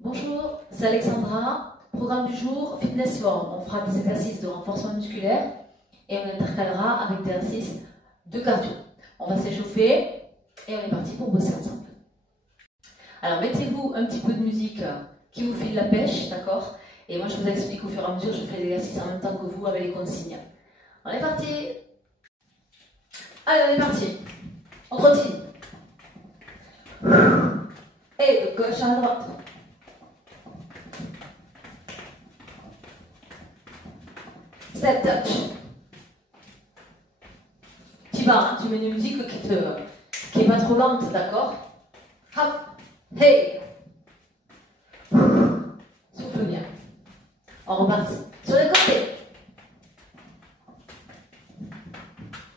Bonjour, c'est Alexandra. Programme du jour, fitness form. On fera des exercices de renforcement musculaire et on intercalera avec des exercices de cardio. On va s'échauffer et on est parti pour bosser ensemble. Alors mettez-vous un petit peu de musique qui vous file la pêche, d'accord? Et moi je vous explique au fur et à mesure, je fais les exercices en même temps que vous avec les consignes. On est parti. Allez, on est parti. On continue. Et de gauche à droite. Step touch. Tu vas, hein, tu mets une musique qui est pas trop lente, d'accord? Hop, hey. Souffle bien. On repartit. Sur les côtés.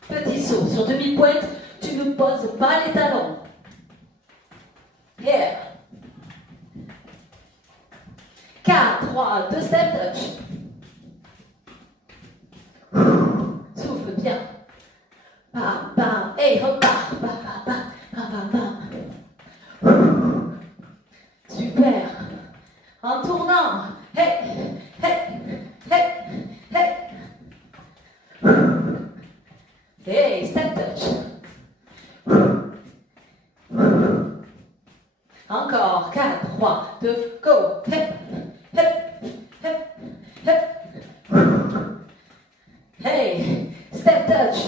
Petit saut. Sur demi-pointe, tu ne poses pas les talons. Here. 4, 3, 2, step touch. Souffle bien. Bam, bam, et hop, bam, bam, bam, bam, bam. Super. En tournant. Hey, hey, hey, hey. Hey, step touch. Encore. 4, 3, 2, go. Hey, hey, hey, hey. Hey, step touch.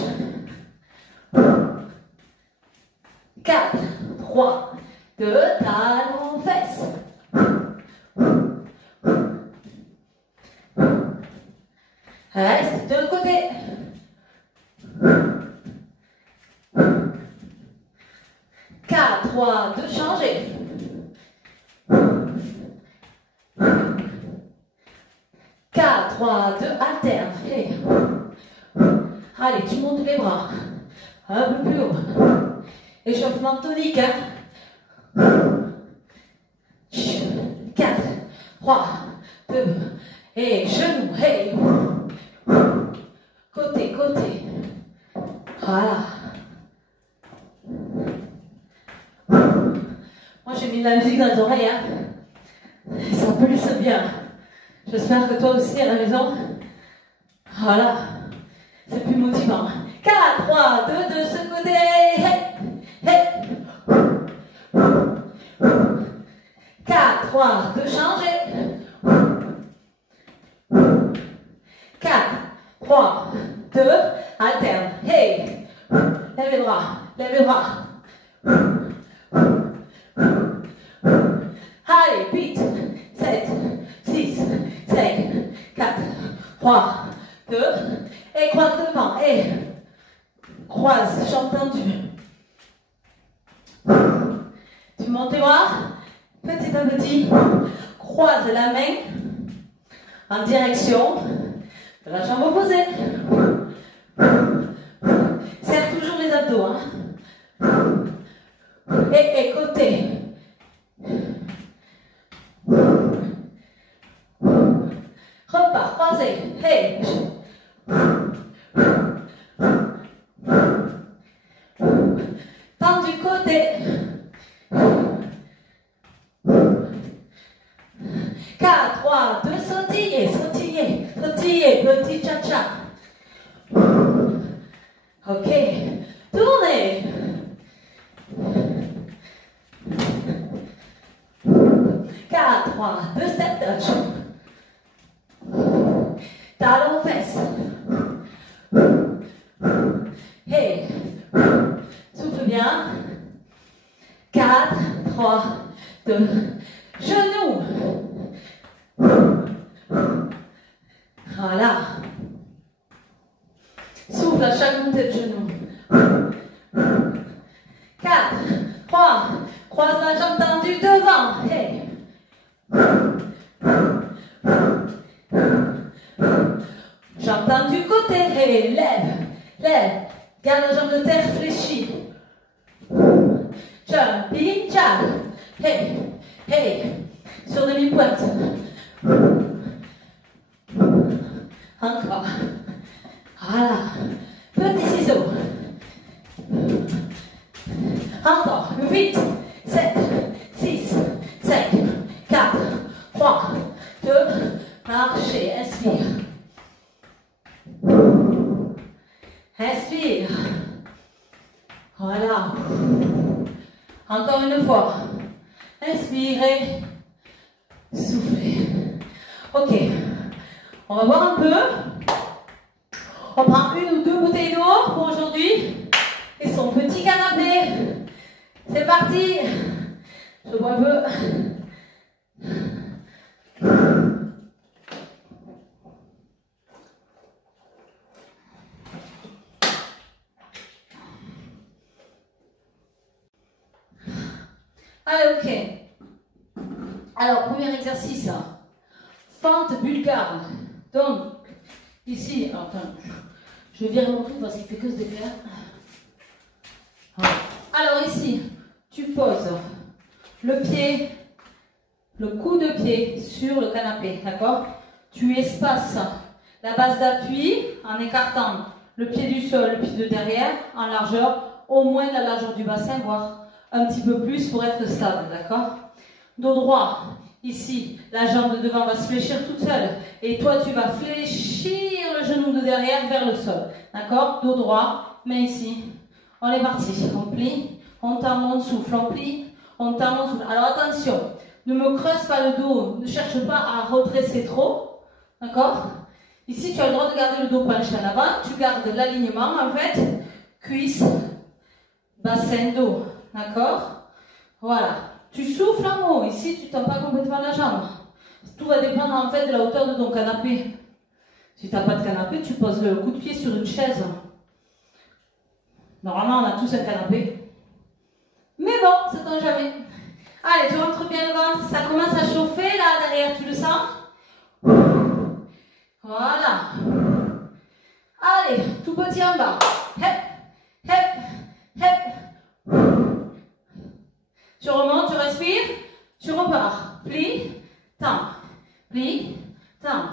4, 3, 2, talons, fesses. Reste de côté. 4, 3, 2, changer. 4, 3, 2, alterne. Hey. Allez, tu montes les bras. Un peu plus haut. Échauffement tonique. 4, 3, 2, et genoux. Hey. Côté, côté. Voilà. Moi, j'ai mis de la musique dans les oreilles. Hein. Ça pulse bien. J'espère que toi aussi à la maison. Voilà. C'est plus motivant. 4, 3, 2, de ce côté. Hey, hey. 4, 3, 2, changer. 4, 3, 2, alterne. Hey. Lève les bras. Lève les bras. Allez, 8, 7, 6, 5, 4, 3, 2, et croise devant, et croise, jambe tendue. Tu montes tes bras, petit à petit, croise la main en direction de la jambe opposée. Serre toujours les abdos, hein. Et côté. Repars, croisé, hey. Tends du côté. 4, 3, 2, sautiller, sautiller, sautiller, petit cha-cha. Ok, tournez. 4, 3, 2, step touch. Talons fesses. Hey. Souffle bien. 4, 3, 2. Genoux. Voilà. Souffle à chaque montée de genoux. 4, 3. Croise la jambe tendue devant. Hey. Jambe tendue côté. Hey. Lève. Lève. Garde la jambe de terre fléchie. Jumping jack. Hey. Hey. Sur demi-pointe. Encore. Voilà. Petit ciseau. Encore. 8, 7, 6, Encore une fois. Inspirez. Soufflez. Ok. On va voir un peu. On prend une ou deux bouteilles d'eau pour aujourd'hui. Et son petit canapé. C'est parti. Je bois un peu. Allez, ok. Alors, premier exercice. Fente bulgare. Donc, ici, attends, je vire mon truc parce qu'il fait que se défaire. Alors ici, tu poses le pied, le coup de pied sur le canapé, d'accord? Tu espaces la base d'appui en écartant le pied du sol, le pied de derrière, en largeur, au moins la largeur du bassin, voire un petit peu plus pour être stable, d'accord? Dos droit, ici, la jambe de devant va se fléchir toute seule. Et toi, tu vas fléchir le genou de derrière vers le sol, d'accord? Dos droit, main ici. On est parti, on plie, on tend, on souffle, on plie, on tend, on souffle. Alors attention, ne me creuse pas le dos, ne cherche pas à redresser trop, d'accord? Ici, tu as le droit de garder le dos penché en avant, tu gardes l'alignement en fait, cuisse, bassin, dos, d'accord? Voilà, tu souffles en haut, ici tu ne tends pas complètement la jambe. Tout va dépendre en fait de la hauteur de ton canapé. Si tu n'as pas de canapé, tu poses le coup de pied sur une chaise. Normalement, on a tous un canapé. Mais bon, c'est un jamais. Allez, tu rentres bien le ventre. Ça commence à chauffer là derrière. Tu le sens? Voilà. Allez, tout petit en bas. Hep, hep, hep. Tu remontes, tu respires. Tu repars. Plie, tends. Plie, tends.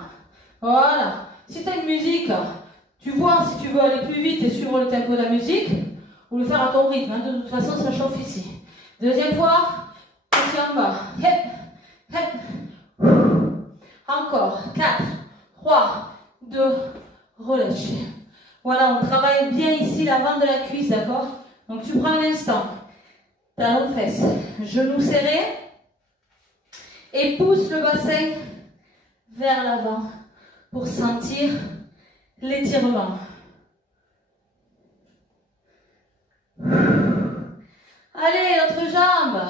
Voilà. Si tu as une musique, tu vois si tu veux aller plus vite et suivre le tempo de la musique, ou le faire à ton rythme. Hein. De toute façon, ça chauffe ici. Deuxième fois, petit en bas. Hep, hep. Encore. 4, 3, 2, relâchez. Voilà, on travaille bien ici l'avant de la cuisse, d'accord? Donc tu prends un instant. Talon fesse, genou serré. Et pousse le bassin vers l'avant pour sentir l'étirement. Allez, l'autre jambe.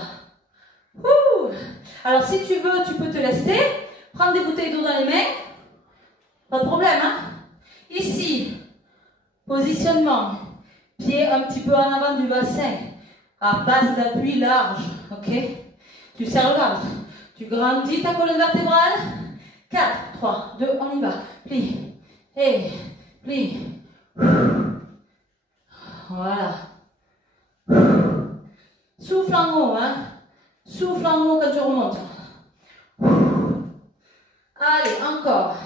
Ouh. Alors, si tu veux, tu peux te laisser. Prendre des bouteilles d'eau dans les mains. Pas de problème, hein? Ici, positionnement. Pied un petit peu en avant du bassin. À base d'appui large. Ok? Tu serres le ventre. Tu grandis ta colonne vertébrale. 4, 3, 2, on y va. Plie. Et plie. Voilà. Souffle en haut, hein. Souffle en haut quand tu remontes. Allez, encore.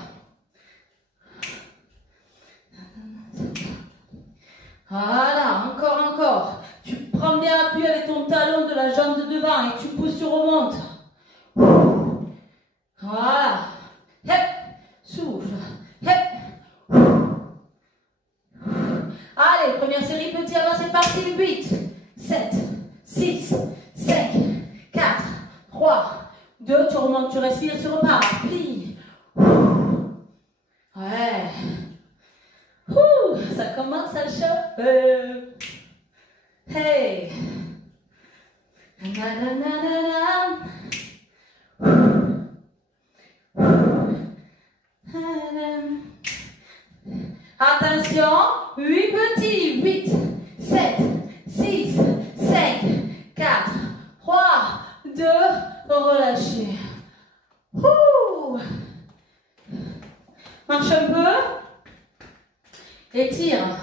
Voilà, encore, encore. Tu prends bien appui avec ton talon de la jambe de devant et tu pousses, tu remontes. Voilà. Hep, souffle. Hep. Allez, première série, petit avant, c'est parti. 8, 7, 6, 5, 4, 3, 2, tu remontes, tu respires, tu repars. Plie. Ouais. Ça commence à chauffer. Hey. Attention, 8 petits, 8, 7, 6, 5, 4, 3, 2, relâchez. Marche un peu. Étire.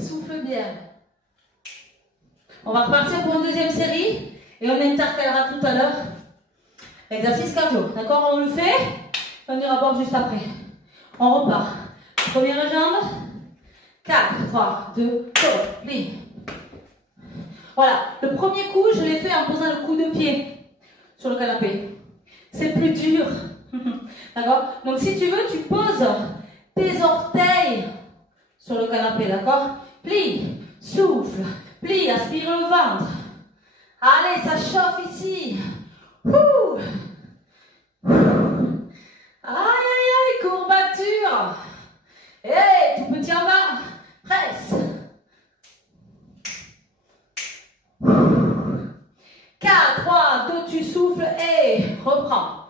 Souffle bien. On va repartir pour une deuxième série et on intercalera tout à l'heure l'exercice cardio. D'accord? On le fait, on ira voir juste après. On repart. Première jambe. 4, 3, 2, plie. Voilà. Le premier coup, je l'ai fait en posant le coup de pied sur le canapé. C'est plus dur. D'accord? Donc si tu veux, tu poses tes orteils sur le canapé, d'accord? Plie, souffle, plie, aspire le ventre. Allez, ça chauffe ici. Ouh. Aïe, aïe, aïe, courbature. Et tout petit en bas, presse. 4, 3, 2, tu souffles et reprends.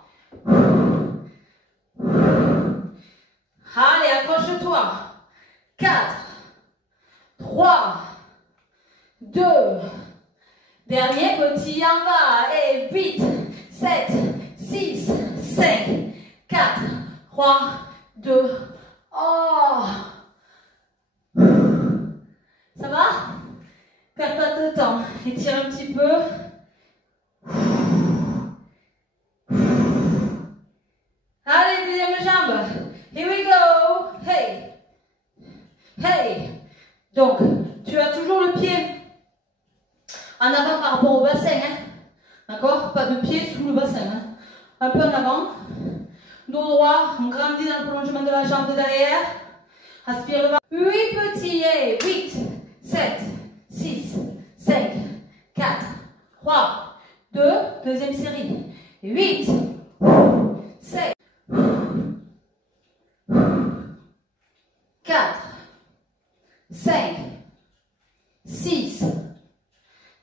Allez, accroche-toi. 4, 3, 2, dernier petit en bas. Et 8, 7, 6, 5, 4, 3, 2, oh. Ça va? Perds pas de temps. Étire un petit peu. Allez, deuxième jambe. Here we go. Hey. Hey. Donc, tu as toujours le pied en avant par rapport au bassin. Hein? D'accord? Pas de pied sous le bassin. Hein? Un peu en avant. Dos droit. On grandit dans le prolongement de la jambe de derrière. Aspire le bas. 8 petits. Hey. 8, 7, 6, 5, 4, 3, 2. Deuxième série. 8, 7. 4, 5, 6,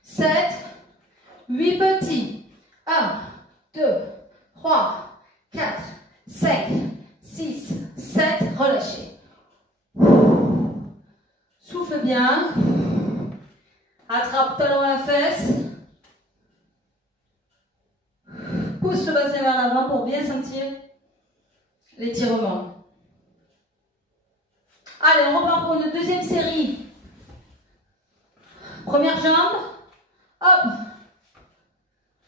7, 8 petits. 1, 2, 3, 4, 5, 6, 7. Relâchez. Souffle bien. Attrape talon à la fesse. Pousse le bassin vers l'avant pour bien sentir l'étirement. Allez, on repart pour une deuxième série. Première jambe. Hop.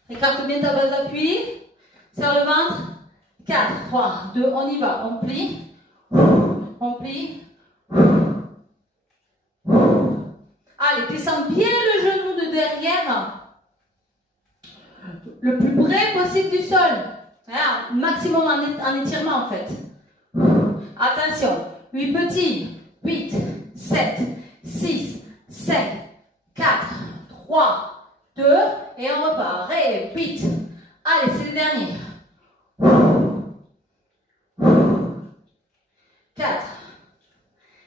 Écarte bien ta base d'appui. Serre le ventre. 4, 3, 2, on y va. On plie. On plie. Allez, descends bien le genou de derrière. Le plus près possible du sol. Voilà, maximum en étirement en fait. Attention. 8 petits. 8, 7, 6, 5, 4, 3, 2. Et on repart. Et 8. Allez, c'est le dernier. 4,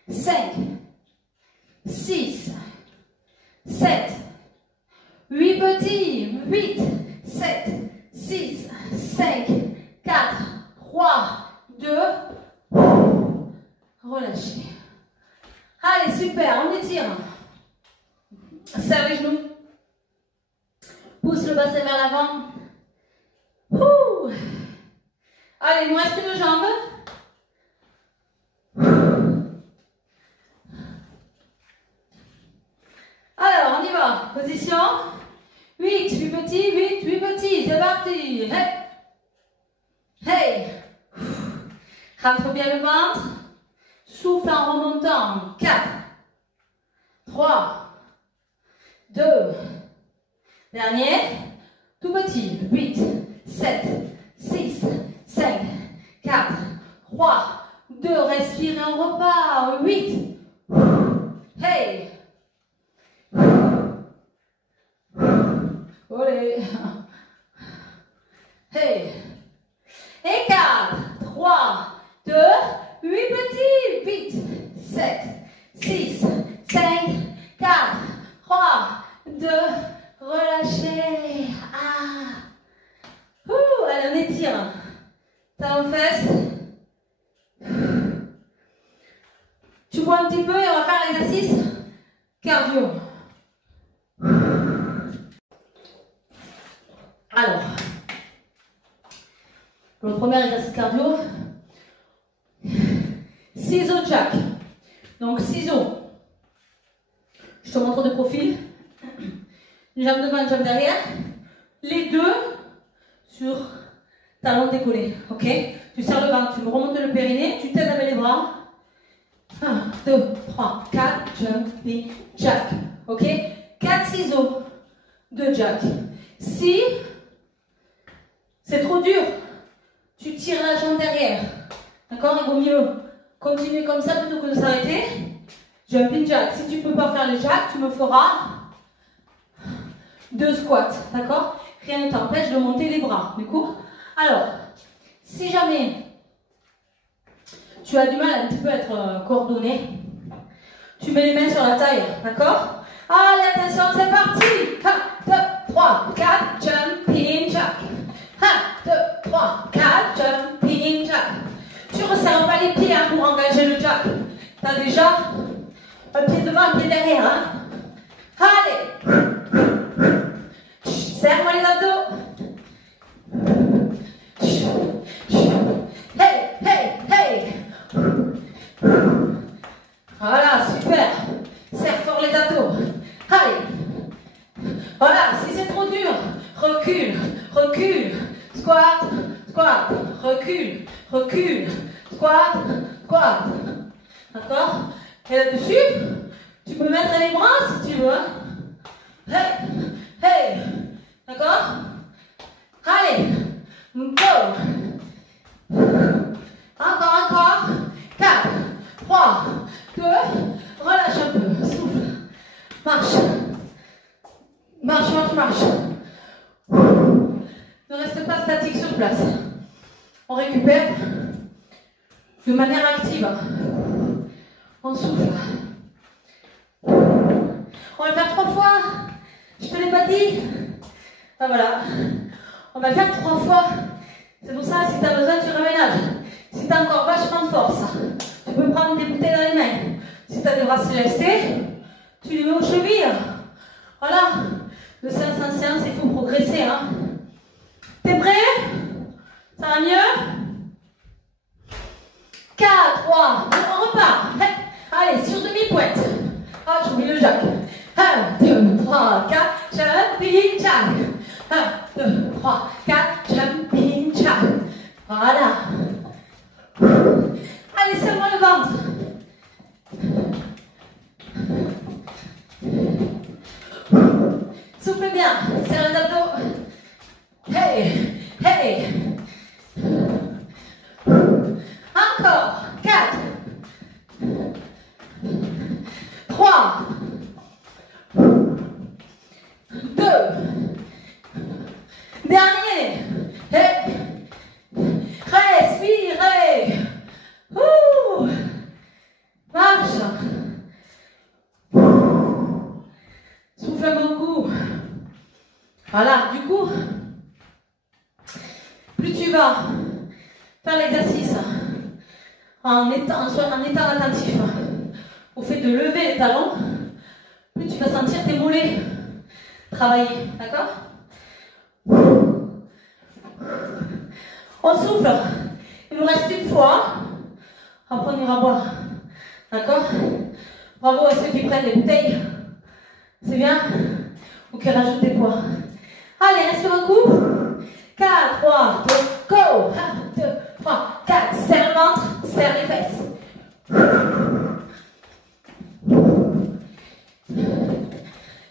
5, 6, 7, 8 petits. 8, 7, 6, 5, 4, 3, 2. Relâchez. Allez, super, on étire. Serre les genoux. Pousse le bassin vers l'avant. Allez, il nous reste une jambe. Alors, on y va. Position. 8, 8 petits, 8, 8 petits. C'est parti. Hey. Hey. Rentre bien le ventre. Souffle en remontant. 4, 3, 2. Dernier. Tout petit. 8, 7, 6, 5, 4, 3, 2. Respire et on repart. 8. Hey. Olé. Hey. Et 4, 3, 2, 8 petits. 8, 7, 6, 5, 4, 3, 2. Relâchez. Allez, on étire. Talon fesse. Tu bois un petit peu et on va faire l'exercice cardio. Alors, pour le premier exercice cardio, ciseaux jack. Donc ciseaux. Je te montre de profil. Une jambe devant, une jambe derrière. Les deux sur talon décollé. Ok? Tu serres le ventre, tu remontes le périnée, tu t'aides avec les bras. 1, 2, 3, 4, jumping jack. Ok? 4 ciseaux de jack. Si c'est trop dur, tu tires la jambe derrière. D'accord? Il vaut mieux continuer comme ça plutôt que de s'arrêter. Jumping jack. Si tu ne peux pas faire le jack, tu me feras 2 squats. D'accord? Rien ne t'empêche de monter les bras. Du coup, alors, si jamais tu as du mal à un petit peu être coordonné, tu mets les mains sur la taille. D'accord? Allez, attention, c'est parti. 1, 2, 3, 4, jumping jack. 1, 2, 3, 4, jumping jack. Tu ne resserres pas les pieds hein, pour engager le jack. Tu as déjà un pied devant, un pied derrière. Hein. Allez. Serre-moi les abdos. Hey, hey, hey. Voilà, super. Serre fort les abdos. Allez. Voilà, si c'est trop dur, recule, recule. Squat, squat, recule, recule. Squat, squat. D'accord? Et là-dessus, tu peux mettre les bras si tu veux. Hey, hey. D'accord? Allez. Go. Encore. 4, 3, 2. Relâche un peu. Souffle. Marche. Marche, marche, marche. Ne reste pas statique sur place. On récupère de manière active. On souffle. On va le faire 3 fois. Je te l'ai pas dit. Ah, voilà. On va le faire 3 fois. C'est pour ça, si tu as besoin, tu raménages. Si tu as encore vachement de force, tu peux prendre des bouteilles dans les mains. Si tu as des bracelets lestés, tu les mets aux chevilles. Voilà. De séance en séance, il faut progresser. Hein. T'es prêt? Ça va mieux? 4, 3, on repart. Allez, sur demi-pointe. Ah, j'ai oublié le jack. 1, 2, 3, 4, jumping jack. 1, 2, 3, 4, jumping jack. Voilà. Allez, serre-moi le ventre. Souffle bien, serre les abdos. Hey, hey. Encore. 4, 3, 2, dernier. Hey. Respirez. Ouh. Marche. Souffle un bon coup. Voilà, du coup, plus tu vas faire l'exercice en étant attentif au fait de lever les talons, plus tu vas sentir tes mollets travailler. D'accord? On souffle. Il nous reste une fois. Après, on ira boire. D'accord? Bravo à ceux qui prennent les bouteilles. C'est bien? Ou qui rajoutent des poids. Allez, reste un coup. 4, 3, 2, go! 1, 2, 3, 4. Serre le ventre, serre les fesses.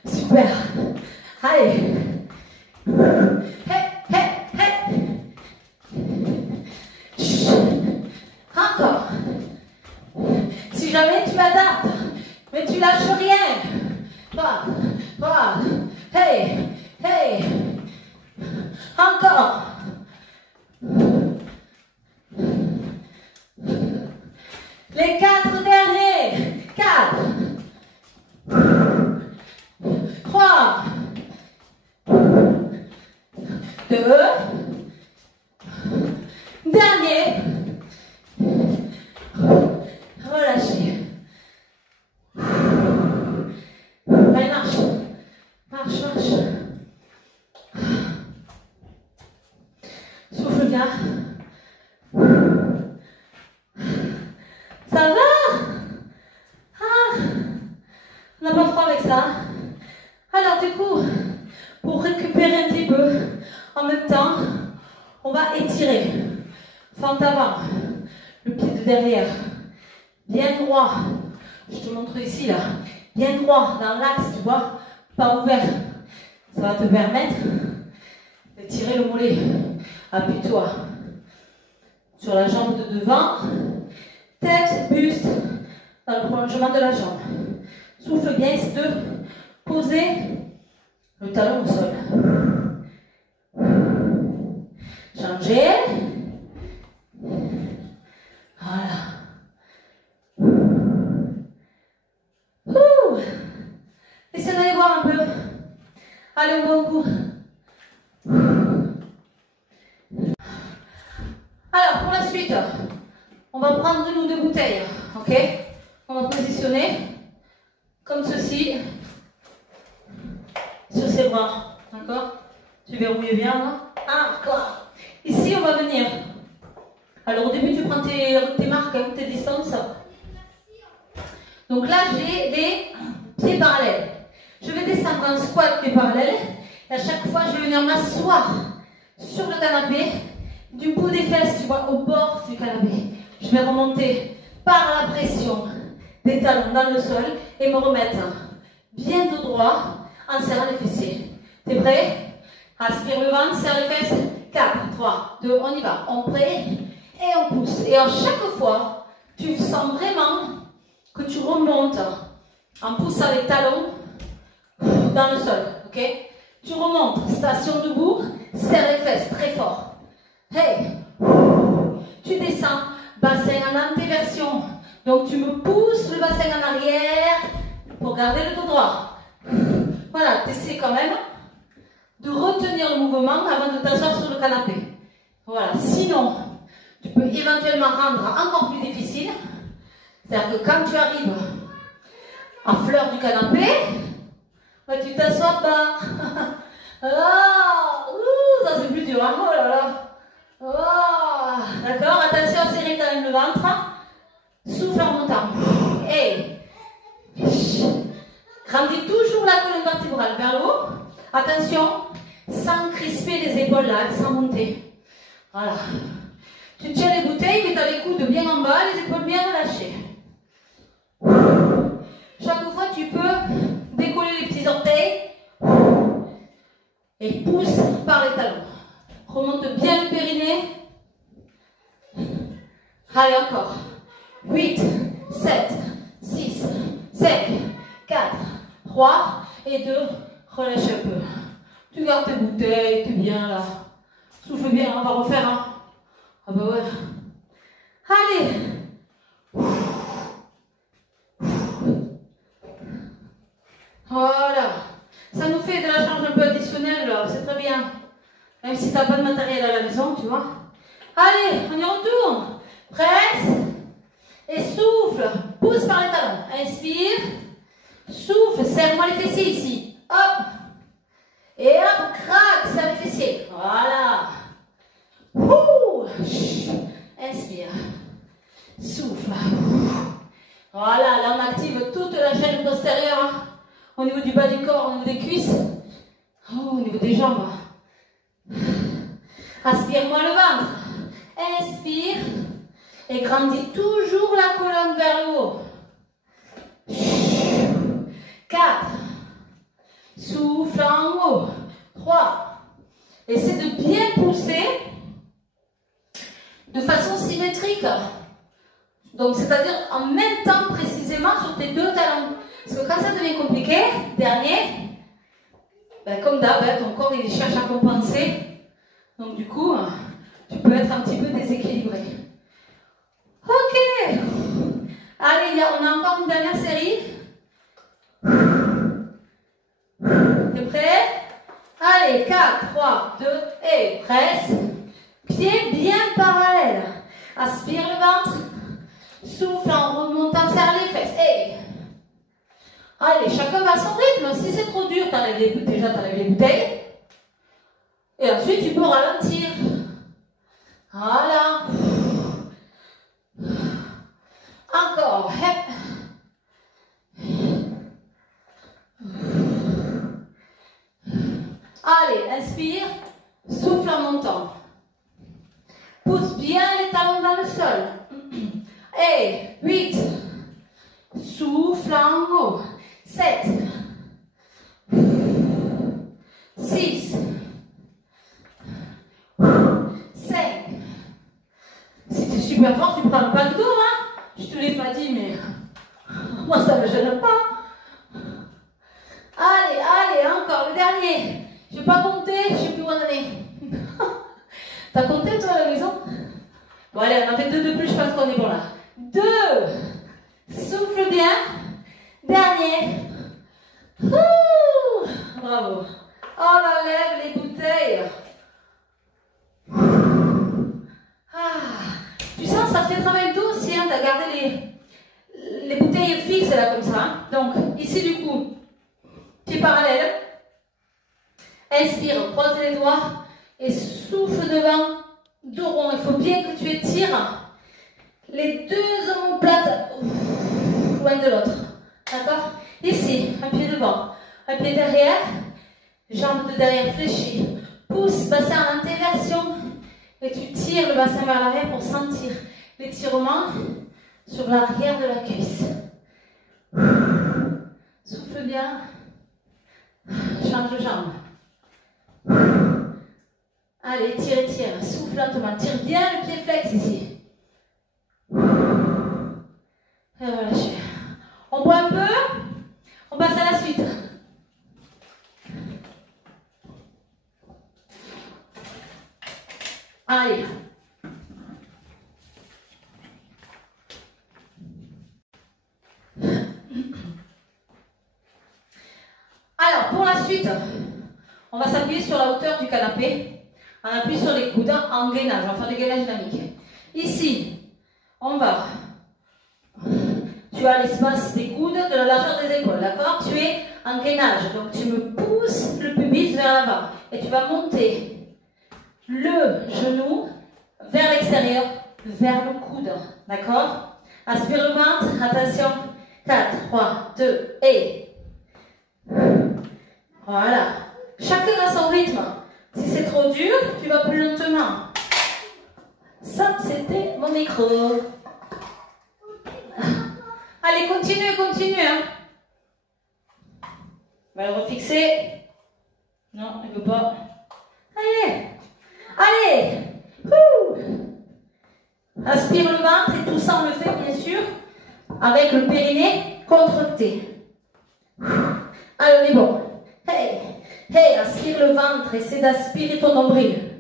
Super. Allez. Hey, hey, hey. Encore. Si jamais tu adaptes, mais tu lâches rien. 3, 3. Hey, hey. Encore. Les 4 derniers. 4, 3, 2, dernier. Relâchez. Allez, marche. Marche, marche. Souffle bien. Ça va? Ah, on n'a pas froid avec ça. Alors du coup, pour récupérer un petit peu, en même temps, on va étirer. Fente avant, le pied de derrière, bien droit. Je te montre ici là, bien droit dans l'axe, tu vois, pas ouvert. Ça va te permettre d'étirer le mollet. Appuie-toi sur la jambe de devant, tête, buste, dans le prolongement de la jambe. Souffle bien, c'est de poser le talon au sol. Changez. Voilà. Essayez d'aller voir un peu. Allez, on va au cou. Alors, pour la suite, on va prendre une ou deux bouteilles. Ok? On va positionner comme ceci sur ses bras. D'accord? Tu verrouilles bien. Hein? Encore. Ici, on va venir. Alors, au début, tu prends tes marques, hein, tes distances. Donc là, j'ai les pieds parallèles. Je vais descendre en squat pieds parallèles. Et à chaque fois, je vais venir m'asseoir sur le canapé, du bout des fesses, tu vois, au bord du canapé. Je vais remonter par la pression des talons dans le sol et me remettre bien dos droit en serrant les fessiers. T'es prêt? Aspire le ventre, serre les fesses. 4, 3, 2, on y va. On prêt et on pousse. Et à chaque fois, tu sens vraiment que tu remontes en poussant les talons dans le sol. Ok? Tu remontes, station debout, serre les fesses très fort. Hey! Tu descends, bassin en antéversion. Donc tu me pousses le bassin en arrière pour garder le dos droit. Voilà, tu essaies quand même de retenir le mouvement avant de t'asseoir sur le canapé. Voilà, sinon, tu peux éventuellement rendre encore plus difficile. C'est-à-dire que quand tu arrives à fleur du canapé, bah, tu t'assois pas. Oh, ça c'est plus dur, hein? Oh là là. Oh, d'accord, attention à serrer quand même le ventre. Souffle en montant. Et grandis toujours la colonne vertébrale vers le haut. Attention, sans crisper les épaules là, sans monter. Voilà. Tu tiens les bouteilles, mais tu as les coudes bien en bas, les épaules bien relâchées. Chaque fois, tu peux décoller les petits orteils et pousse par les talons. Remonte bien le périnée. Allez, encore. 8, 7, 6, 5, 4, 3 et 2. Relâche un peu. Tu gardes tes bouteilles, t'es bien là. Souffle bien, on va refaire. Hein. Ah bah ouais. Allez. Voilà. Ça nous fait de la charge un peu additionnelle, c'est très bien. Même si tu n'as pas de matériel à la maison, tu vois. Allez, on y retourne. Presse. Et souffle. Pousse par les talons. Inspire. Souffle. Serre-moi les fessiers ici. Hop. Et hop, craque, serre les fessiers. Voilà. Ouh. Inspire. Souffle. Voilà, là on active toute la chaîne postérieure. Au niveau du bas du corps, au niveau des cuisses. Oh, au niveau des jambes. Aspire-moi le ventre. Inspire. Et grandis toujours la colonne vers le haut. 4. Souffle en haut. 3. Essaie de bien pousser de façon symétrique. Donc, c'est-à-dire en même temps précisément sur tes deux talons. Parce que quand ça devient compliqué, dernier, ben, comme d'hab, ton corps il cherche à compenser. Donc du coup, tu peux être un petit peu déséquilibré. Ok. Allez, on a encore une dernière série. T'es prêt? Allez, 4, 3, 2 et presse. Pieds bien parallèles. Aspire le ventre. Souffle en remontant, serre les fesses. Et allez, chacun va à son rythme. Si c'est trop dur, t'enlèves les bouteilles. Et ensuite, tu peux ralentir. Voilà. Encore. Allez, inspire. Souffle en montant. Pousse bien les talons dans le sol. Et 8. Souffle en haut. 7. 6. 5. Si tu es super fort, tu prends pas de dos, hein? Je te l'ai pas dit, mais Moi, ça ne me gêne pas. Allez, allez, encore, le dernier. Je ne vais pas compter, je ne sais plus où on en est. T'as compté, toi, à la maison? Bon, allez, on en fait 2 de plus, je pense qu'on est bon là. 2. Souffle bien. Dernier. Ouh, bravo. On enlève les bouteilles. Ah. Tu sens, ça fait travailler le dos aussi, hein, t'as gardé les bouteilles fixes là comme ça. Hein. Donc, ici du coup, pied parallèle. Inspire, croise les doigts et souffle devant, dos rond. Il faut bien que tu étires les 2 omoplates loin de l'autre. D'accord? Ici, un pied devant, un pied derrière, jambe de derrière fléchie. Pousse, bassin en antéversion. Et tu tires le bassin vers l'arrière pour sentir l'étirement sur l'arrière de la cuisse. Souffle bien. Change de jambe. Allez, tire, tire. Souffle lentement. Tire bien le pied flex ici. Et relâchez. On boit un peu. On passe à la suite. Allez. Alors, pour la suite, on va s'appuyer sur la hauteur du canapé. On appuie sur les coudes en gainage. On va faire du gainage dynamique. Ici, on va... Tu as l'espace des coudes, de la largeur des épaules, d'accord? Tu es en gainage. Donc, tu me pousses le pubis vers l'avant. Et tu vas monter le genou vers l'extérieur, vers le coude. D'accord? Aspire le ventre. Attention. 4, 3, 2, et... Voilà. Chacun a son rythme. Si c'est trop dur, tu vas plus lentement. Ça, c'était mon micro. Allez, continue, continue. Hein. On va le refixer. Non, il ne veut pas. Allez. Allez. Aspire le ventre et tout ça, on le fait, bien sûr, avec le périnée contracté. Allez, on est bon. Hey, hey, aspire le ventre, essaie d'aspirer ton nombril.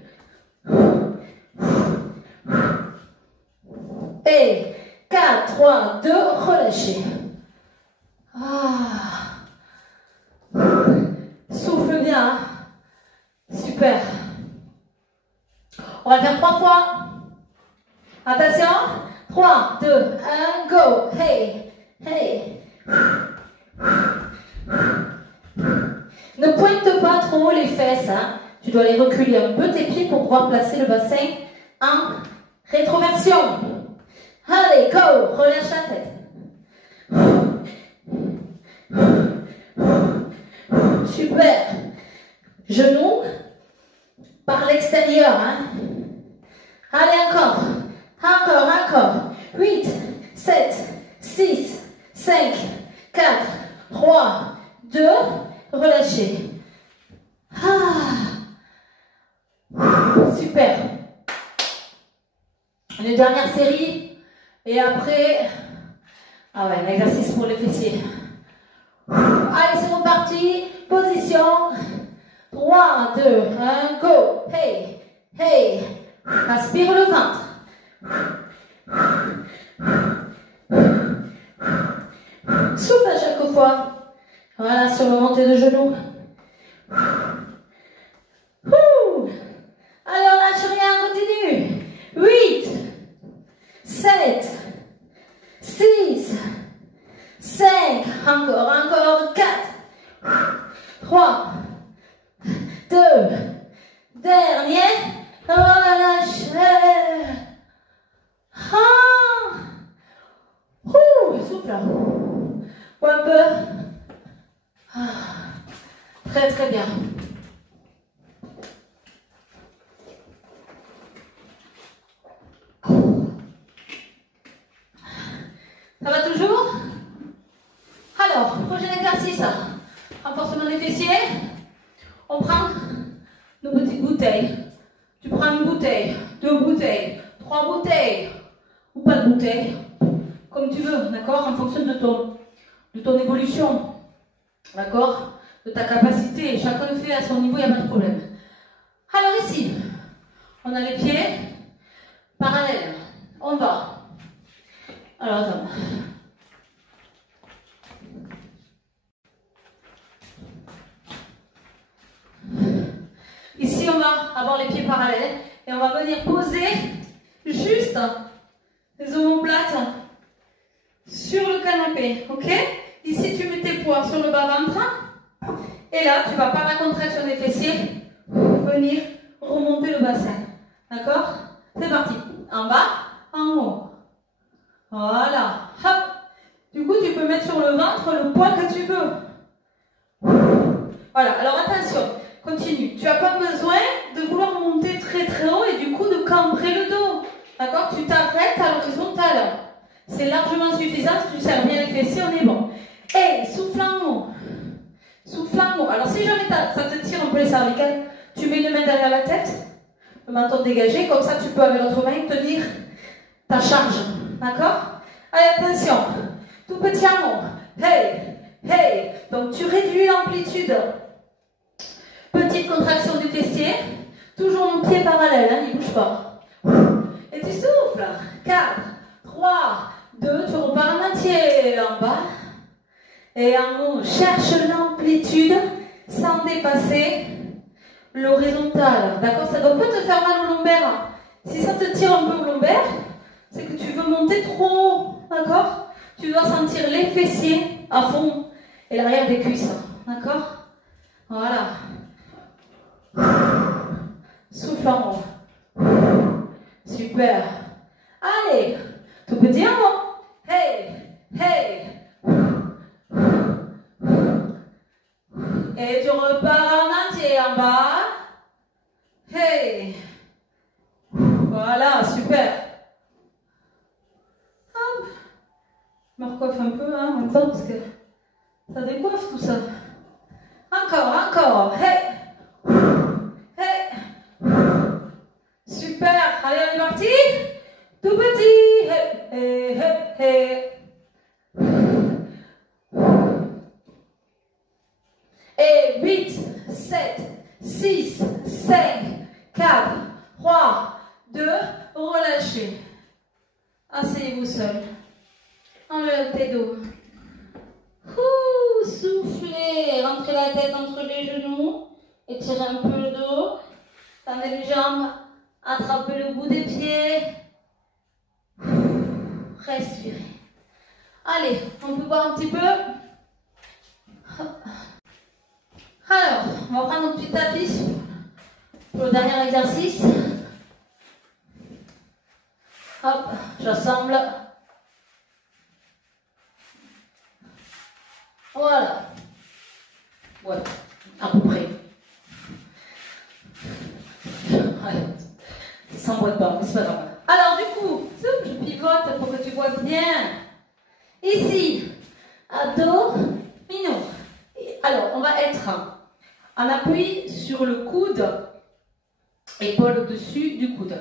Et 4, 3, 2, relâchez. Ah. Souffle bien. Super. On va le faire 3 fois. Attention. 3, 2, 1, go. Hey, hey. Ne pointe pas trop les fesses. Hein. Tu dois les reculer un peu tes pieds pour pouvoir placer le bassin en rétroversion. Allez, go. Relâche la tête. Super. Genoux par l'extérieur. Hein. Allez, encore. Encore, encore. 8, 7, 6, 5, 4, 3, 2, relâchez. Ah. Super. Une dernière série. Et après, ah ouais, un exercice pour les fessiers. Allez, c'est reparti. Position. 3, 2, 1, go. Hey, hey. Aspire le ventre. Souffle à chaque fois. Voilà, sur le montée de genoux. Allez, on lâche rien, on continue. 8, 7, 6, 5, encore, 4, 3, 2, dernier, relâche. Souffle. Un peu. Très très bien. Ça va toujours? Alors, prochain exercice. Renforcement des fessiers. On prend nos petites bouteilles. Tu prends une bouteille, 2 bouteilles, 3 bouteilles, ou pas de bouteille, comme tu veux, d'accord? En fonction de ton de ton évolution, d'accord, de ta capacité. Chacun le fait à son niveau, il n'y a pas de problème. Alors ici, on a les pieds parallèles. On va. Alors attends. Ici, on va avoir les pieds parallèles et on va venir poser juste les omoplates sur le canapé, ok? Ici, tu mets tes poids sur le bas-ventre et là, tu vas par la contraction des fessiers venir remonter le bassin, d'accord? C'est parti. En bas, en haut. Voilà. Hop. Du coup, tu peux mettre sur le ventre le poids que tu veux. Voilà. Alors, attention. Continue. Tu n'as pas besoin de vouloir monter très très haut et du coup de cambrer le dos. D'accord? Tu t'arrêtes à l'horizontale. C'est largement suffisant. Si tu serres bien les fessiers, on est bon. Et souffle en haut. Souffle en haut. Alors, si jamais ça te tire un peu les cervicales, tu mets une main derrière la tête, le menton dégagé. Comme ça, tu peux avec l'autre main tenir ta charge. D'accord? Allez, attention. Tout petit en haut. Hey, hey. Donc, tu réduis l'amplitude. Petite contraction du fessier. Toujours mon pied parallèle, hein, il ne bouge pas. Et tu souffles. 4, 3, 2, tu repars en entier. En bas. Et en haut, cherche l'amplitude sans dépasser l'horizontale. D'accord? Ça ne doit pas te faire mal au lombaire. Si ça te tire un peu au lombaire, c'est que tu veux monter trop haut. D'accord? Tu dois sentir les fessiers à fond et l'arrière des cuisses. D'accord? Voilà. Souffle en haut. Super. Allez. Tout petit en haut. Hey. Hey. Et tu repars en entier en bas. Hey. Voilà, super. Hop. Je me recoiffe un peu hein, maintenant parce que ça décoiffe tout ça. Encore, encore. Hey. Hey. Super. Allez, on est parti. Tout petit. Hey, hey, hey, hey. Et 8, 7, 6, 5, 4, 3, 2, relâchez. Asseyez-vous seul. Enlevez tes dos. Soufflez. Rentrez la tête entre les genoux. Étirez un peu le dos. Tendez les jambes. Attrapez le bout des pieds. Respirez. Allez, on peut boire un petit peu. Alors, on va prendre notre petit tapis pour le dernier exercice. Hop, j'assemble. Voilà. Ouais, à peu près. Ça s'emboîte pas, mais c'est pas grave. Alors du coup, je pivote pour que tu vois bien. Ici, abdominaux. Alors, on va être en appui sur le coude, épaule au-dessus du coude.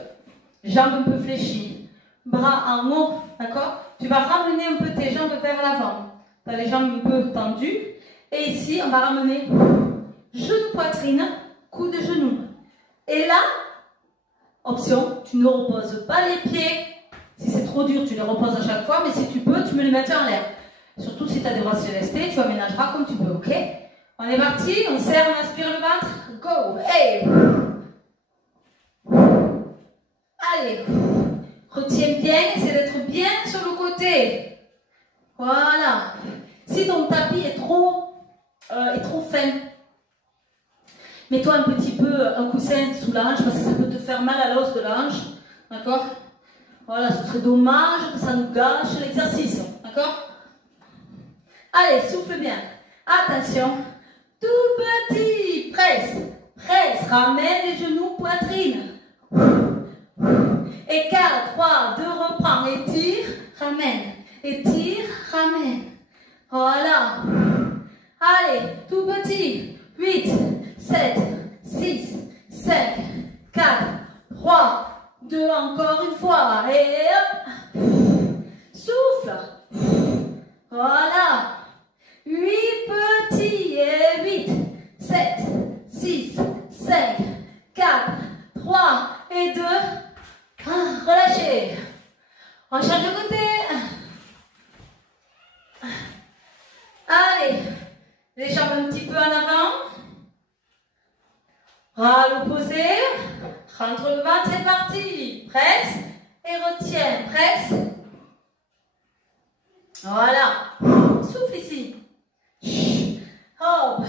Jambes un peu fléchies, bras en haut, d'accord? Tu vas ramener un peu tes jambes vers l'avant. Tu as les jambes un peu tendues. Et ici, on va ramener genou, poitrine, coude, genou. Et là, option, tu ne reposes pas les pieds. Si c'est trop dur, tu les reposes à chaque fois. Mais si tu peux, tu me les mets en l'air. Surtout si tu as des bras restés, tu aménageras comme tu peux, ok? On est parti, on serre, on aspire le ventre. Go! Hey! Allez! Retiens bien, essaie d'être bien sur le côté. Voilà. Si ton tapis est trop fin, mets-toi un petit peu un coussin sous la hanche parce que ça peut te faire mal à l'os de la hanche. D'accord? Voilà, ce serait dommage que ça nous gâche l'exercice. D'accord? Allez, souffle bien. Attention. Tout petit. Presse. Presse. Ramène les genoux, poitrine. Et 4, 3, 2, reprends. Étire, ramène. Étire, ramène. Voilà. Allez, tout petit. 8, 7, 6, 5, 4, 3, 2, encore une fois. Et hop. Souffle. Voilà. 7, 6, 5, 4, 3 et 2. 1. Relâchez. On change de côté. Allez, les jambes un petit peu en avant. À l'opposé. Rentre le ventre, c'est parti. Presse et retiens. Presse. Voilà. Souffle ici. Hop.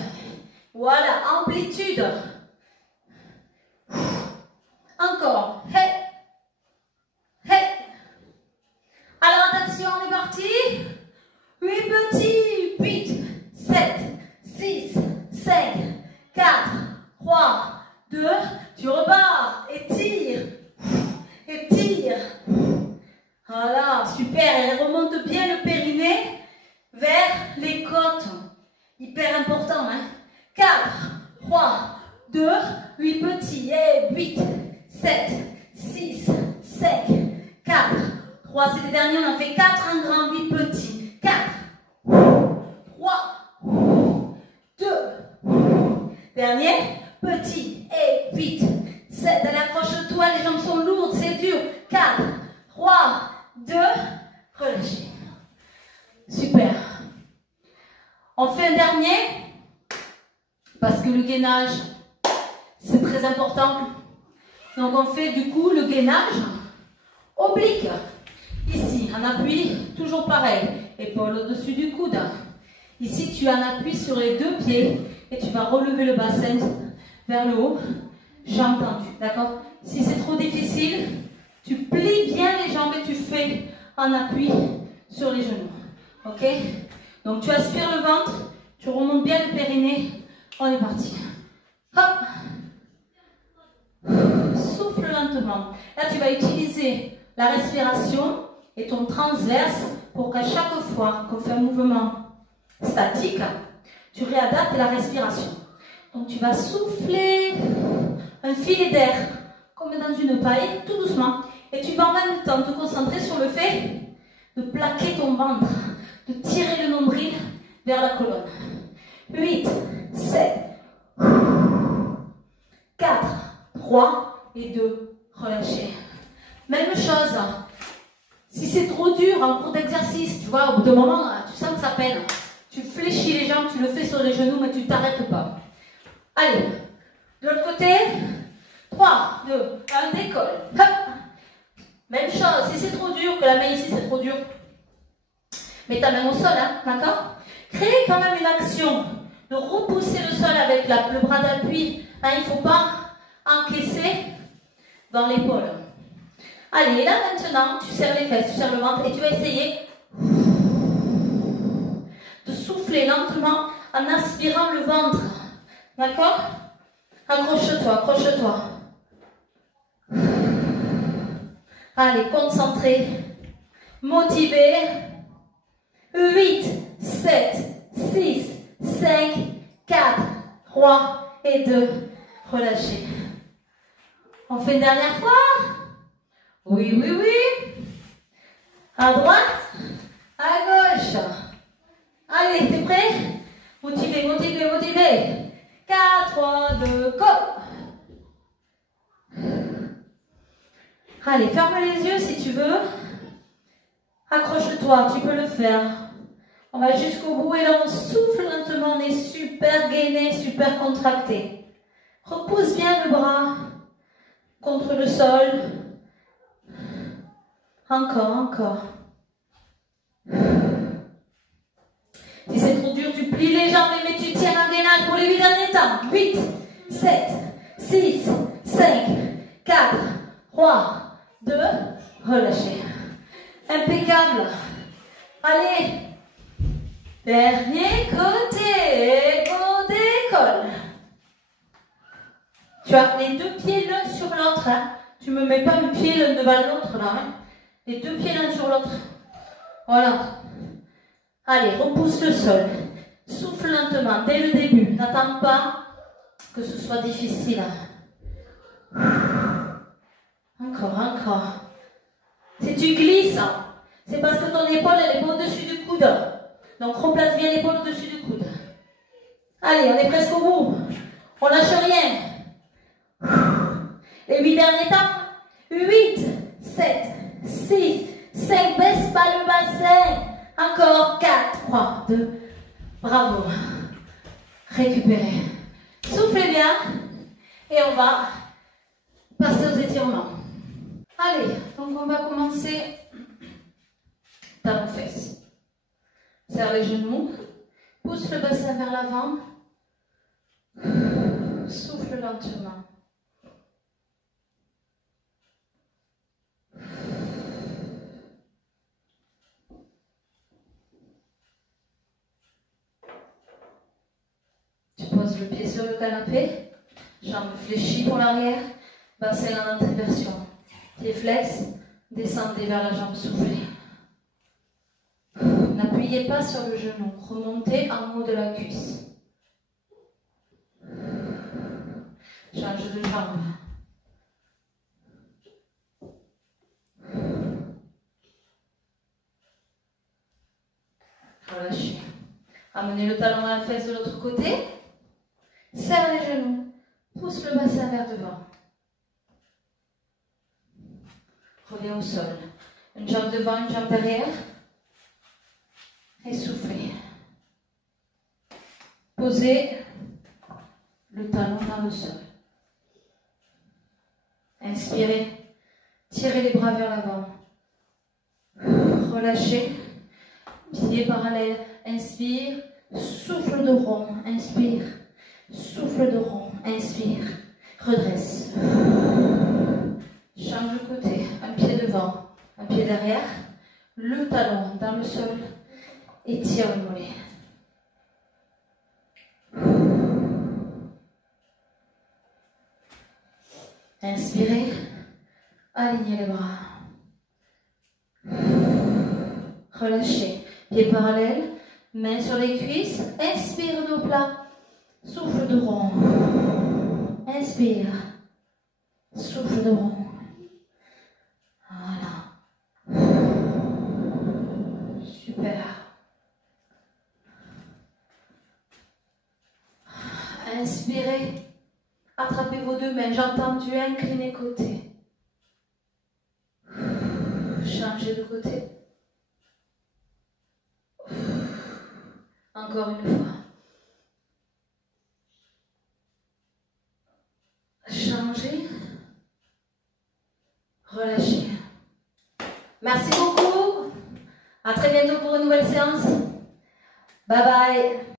Voilà, amplitude. Encore. Hey. Hey. Alors attention, on est parti. 8 petits. 8, 7, 6, 5, 4, 3, 2. Tu repars. Étire. Étire. Voilà, super. Elle remonte bien le périnée vers les côtes. Hyper important, hein. 4, 3, 2, 8 petits. Et 8, 7, 6, 5, 4, 3. C'est les derniers, on en fait 4 en grand, 8 petits. 4, 3, 2. Dernier, petit. Et 8, 7. Allez, accroche-toi, les jambes sont lourdes, c'est dur. 4, 3, 2. Relâchez. Super. On fait un dernier. Parce que le gainage, c'est très important. Donc on fait du coup le gainage oblique. Ici, en appui, toujours pareil. Épaule au-dessus du coude. Ici, tu as un appui sur les deux pieds et tu vas relever le bassin vers le haut. Jambes tendues, d'accord? Si c'est trop difficile, tu plies bien les jambes et tu fais en appui sur les genoux. Ok? Donc tu aspires le ventre, tu remontes bien le périnée. On est parti. Hop. Souffle lentement. Là, tu vas utiliser la respiration et ton transverse pour qu'à chaque fois qu'on fait un mouvement statique, tu réadaptes la respiration. Donc, tu vas souffler un filet d'air, comme dans une paille, tout doucement. Et tu vas en même temps te concentrer sur le fait de plaquer ton ventre, de tirer le nombril vers la colonne. 8, 7, 4, 3 et 2. Relâchez. Même chose. Si c'est trop dur en cours d'exercice, tu vois, au bout d'un moment, tu sens que ça peine. Tu fléchis les jambes, tu le fais sur les genoux, mais tu ne t'arrêtes pas. Allez. De l'autre côté. 3, 2, 1, décolle. Hop. Même chose. Si c'est trop dur, que la main ici, c'est trop dur, mets ta main au sol, hein, d'accord? Crée quand même une action de repousser le sol avec le bras d'appui. Hein, il ne faut pas encaisser dans l'épaule. Allez, là maintenant, tu serres les fesses, tu serres le ventre et tu vas essayer de souffler lentement en aspirant le ventre. D'accord? Accroche-toi, accroche-toi. Allez, concentré, motivé. 8, 7, 6, 5, 4, 3 et 2. Relâchez. On fait une dernière fois? Oui, oui, oui. À droite, à gauche. Allez, t'es prêt? Motivé, motivé, motivé. 4, 3, 2, go. Allez, ferme les yeux si tu veux. Accroche-toi, tu peux le faire. On va jusqu'au bout et là on souffle lentement, on est super gainé, super contracté. Repousse bien le bras contre le sol. Encore, encore. Si c'est trop dur, tu plies les jambes mais tu tiens un gainage pour les 8 derniers temps. 8, 7, 6, 5, 4, 3, 2, relâchez. Impeccable. Allez. Dernier côté. On décolle. Tu as les deux pieds l'un sur l'autre. Hein. Tu ne me mets pas le pied l'un devant l'autre là. Hein. Les deux pieds l'un sur l'autre. Voilà. Allez, repousse le sol. Souffle lentement dès le début. N'attends pas que ce soit difficile. Encore, encore. Si tu glisses, c'est parce que ton épaule elle est pas au-dessus du coude. Donc replace bien l'épaule au-dessus du coude. Allez, on est presque au bout. On lâche rien. Les 8 derniers temps. 8, 7, 6, 5. Baisse pas le bassin. Encore 4, 3, 2. Bravo. Récupérez. Soufflez bien. Et on va passer aux étirements. Allez, donc on va commencer. Talons-fesses. Serre les genoux. Pousse le bassin vers l'avant. Souffle lentement. Tu poses le pied sur le canapé. Jambes fléchies pour l'arrière. Bassin en antéversion. Pied flex. Descendez vers la jambe soufflée. N'appuyez pas sur le genou. Remontez en haut de la cuisse. Change de jambe. Relâchez. Amenez le talon à la fesse de l'autre côté. Serre les genoux. Pousse le bassin vers devant. Reviens au sol. Une jambe devant, une jambe derrière. Et soufflez. Posez le talon dans le sol. Inspirez. Tirez les bras vers l'avant. Relâchez. Pieds parallèles. Inspire. Souffle de rond. Inspire. Souffle de rond. Inspire. Redresse. Change de côté. Un pied devant. Un pied derrière. Le talon dans le sol. Et tire le mollet. Inspirez. Alignez les bras. Relâchez. Pieds parallèles. Mains sur les cuisses. Inspire nos plats. Souffle de rond. Inspire. Souffle de rond. Voilà. Super. Inspirez. Attrapez vos deux mains. J'ai entendu incliner côté. Changez de côté. Encore une fois. Changez. Relâchez. Merci beaucoup. À très bientôt pour une nouvelle séance. Bye bye.